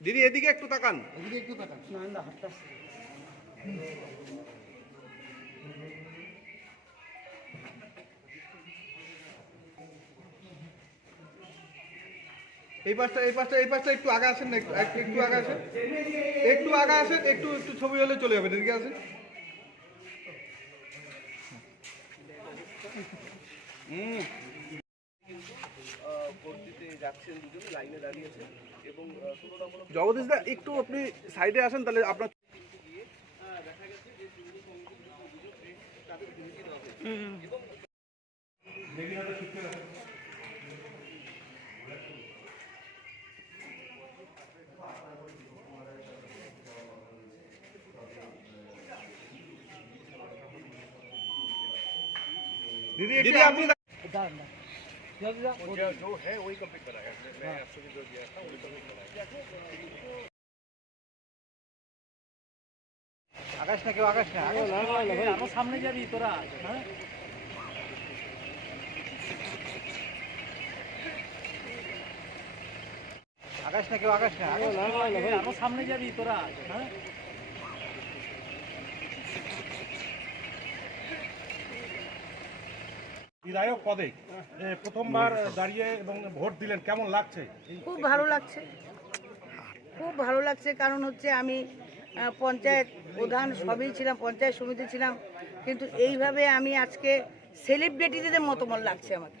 দিদি এদিকে একটু তাকান। এদিকে একটু তাকান। না না হাতটা এই পাশটা এই পাশটা এই পাশটা একটু আগে আসেন না একটু একটু- একটু আগে আসেন। একটু আগে আসেন একটু একটু ছবি হলে চলে যাবে এদিকে আসেন। হুম। জগদীশ দা একটু আপনি সাইডে আসেন তাহলে আপনার দিদি দিদি আপনি আকাশ না কেউ আকাশ না। আরও সামনে যাবি তোরা হ্যাঁ আকাশ না কেউ আকাশ না। আরও সামনে যাবি তোরা হ্যাঁ? বিধায়ক পদে প্রথমবার দাঁড়িয়ে এবং ভোট দিলেন। কেমন লাগছে? খুব ভালো লাগছে। খুব ভালো লাগছে কারণ হচ্ছে আমি পঞ্চায়েত প্রধান সবই ছিলাম, পঞ্চায়েত সমিতি ছিলাম। কিন্তু এইভাবে আমি আজকে সেলিব্রিটিদের মতো লাগছে আমাকে।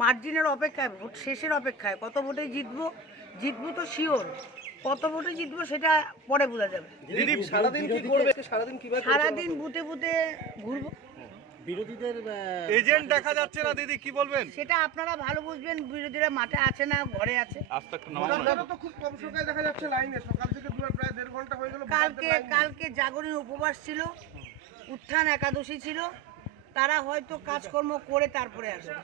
মার্জিনের অপেক্ষায় ভোট শেষের অপেক্ষায় কত ভোটে জিতবো জিতবো তো শিওর কত ভোটে জিতবো সেটা পরে বোঝা যাবে। সারাদিন কি করবে? সারাদিন কীভাবে সারাদিন বুথে বুথে ঘুরবো। বিরোধীদের এজেন্ট দেখা যাচ্ছে না দিদি কি বলবেন? সেটা আপনারা ভালো বুঝবেন বিরোধীরা মাঠে আছে না ঘরে আছে। তো খুব কম সংখ্যায় দেখা যাচ্ছে লাইনে। সকাল থেকে প্রায় দেড় ঘণ্টা হয়ে গেল কালকে কালকে জাগরণের উপবাস ছিল উত্থান একাদশী ছিল তারা হয়তো কাজকর্ম করে তারপরে আসবে।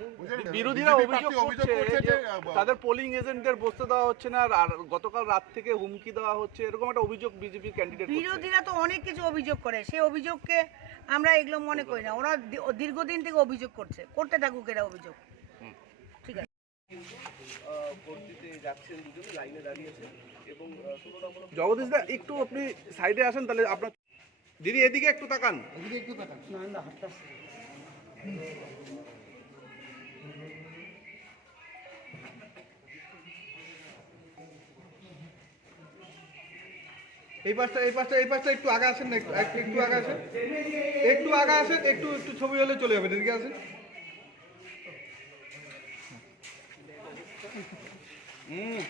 বিরোধীরা অভিযোগ করছে যে তাদের পোলিং এজেন্টদের বসতে দেওয়া হচ্ছে না আর- গতকাল রাত থেকে হুমকি দেওয়া হচ্ছে এরকম একটা অভিযোগ বিজেপি ক্যান্ডিডেট বিরোধীরা তো অনেক কিছু অভিযোগ করে সেই অভিযোগকে আমরা এগুলো মনে করি না। ওরা দীর্ঘদিন থেকে অভিযোগ করছে করতে থাকুক এরা অভিযোগ। ঠিক আছে। জগদীশ দা একটু আপনি সাইডে আসেন তাহলে আপনার দিদি এদিকে একটু তাকান। এদিকে একটু তাকান। না না হাতটা এই পাশটা এই পাশটা এই পাশটা একটু আগে আসেন না, একটু, একটু- আগে আসেন। একটু আগে আসেন, একটু একটু ছবি হলে চলে যাবে, এদিকে আসেন। হুম।